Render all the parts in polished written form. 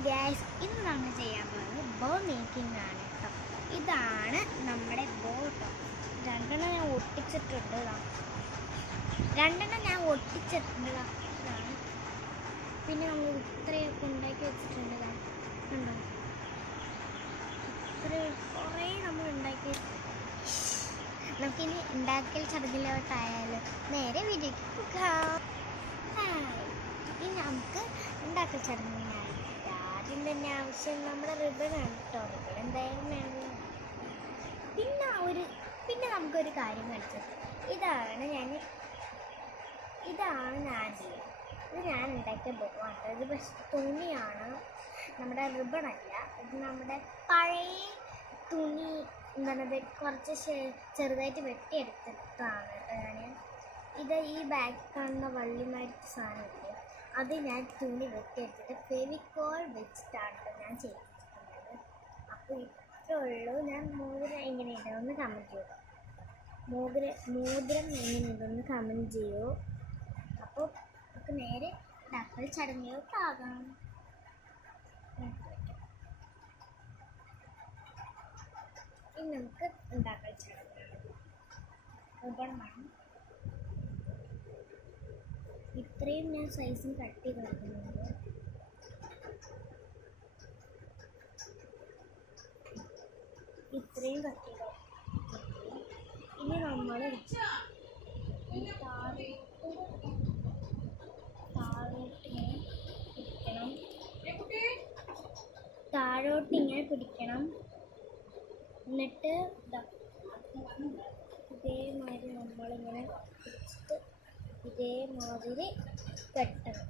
Hi guys, ഇന്ന് നമ്മൾ ചെയ്യാൻ പോകുന്നത് ബോ മേക്കിംഗ് ആണ് കേട്ടോ. ഇതാണ് നമ്മുടെ ബോ കേട്ടോ. രണ്ടെണ്ണം ഞാൻ ഒട്ടിച്ചിട്ടുണ്ട്. ഇതാണ്. പിന്നെ നമ്മൾ ഇത്രയൊക്കെ ഉണ്ടാക്കി വെച്ചിട്ടുണ്ട്. കണ്ടോ, കുറേ നമ്മൾ ഉണ്ടാക്കി. നമുക്കിനി ഉണ്ടാക്കൽ ചടങ്ങിലോട്ടായാലും നേരെ വീഡിയോക്ക് പോകാം. ഇനി നമുക്ക് ഉണ്ടാക്കൽ ചടങ്ങിനായി ആദ്യം തന്നെ ആവശ്യം നമ്മുടെ റിബണാണ് കേട്ടോ. റിബൺ എന്തായാലും വേണം. പിന്നെ നമുക്കൊരു കാര്യം കളിച്ചത് ഇതാണ് ഞാൻ ചെയ്യുക. ഇത് ഞാൻ ഉണ്ടാക്കിയ ബോവാണ്. ഇത് പക്ഷേ തുണിയാണ്, നമ്മുടെ റിബണല്ല. ഇത് നമ്മുടെ പഴയ തുണി എന്താണത്, കുറച്ച് ചെറുതായിട്ട് വെട്ടിയെടുത്തിട്ടാണ് ഞാൻ ഇത്. ഈ ബാഗ് കാണുന്ന വള്ളിമാരിച്ച സാധനമില്ലേ, അത് ഞാൻ തുണി വെട്ടിയെടുത്തിട്ട് ഫെവിക്കോൾ വെച്ചിട്ടാണ് ഞാൻ ചെയ്തിട്ടുള്ളത്. അപ്പോൾ ഇത്രേ ഉള്ളൂ. ഞാൻ മോതിരം എങ്ങനെ ഇടുമെന്ന് കമൻറ്റ് ചെയ്യൂ. മോതിരം എങ്ങനെ ഇടുമെന്ന് കമൻറ്റ് ചെയ്യൂ. അപ്പോൾ നമുക്ക് നേരെ ഉണ്ടാക്കൽ ചടങ്ങിലോട്ടാകാം. ഇനി നമുക്ക് ഉണ്ടാക്കൽ ചടങ്ങാണ്. റിബൺ ഇത്രയും ഞാൻ സൈസും കട്ട് ചെയ്ത് വെക്കുന്നുണ്ട്. ഇത്രയും കട്ട് ചെയ്ത് ഇനി നമ്മൾ താഴോട്ടിങ്ങനെ പിടിക്കണം. എന്നിട്ട് ഇതേമാതിരി നമ്മളിങ്ങനെ പിടിച്ചിട്ട് ഇതേമാതിരി കെട്ടണം.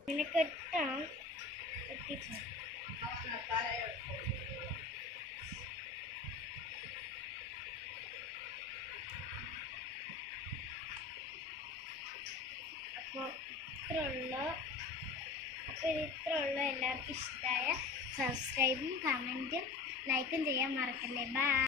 ഇങ്ങനെ കെട്ടാം. അപ്പോൾ ഇത്ര ഉള്ള എല്ലാവർക്കും ഇഷ്ടമായ സബ്സ്ക്രൈബും കമൻറ്റും ലൈക്കും ചെയ്യാൻ മറക്കല്ലേ. ബൈ.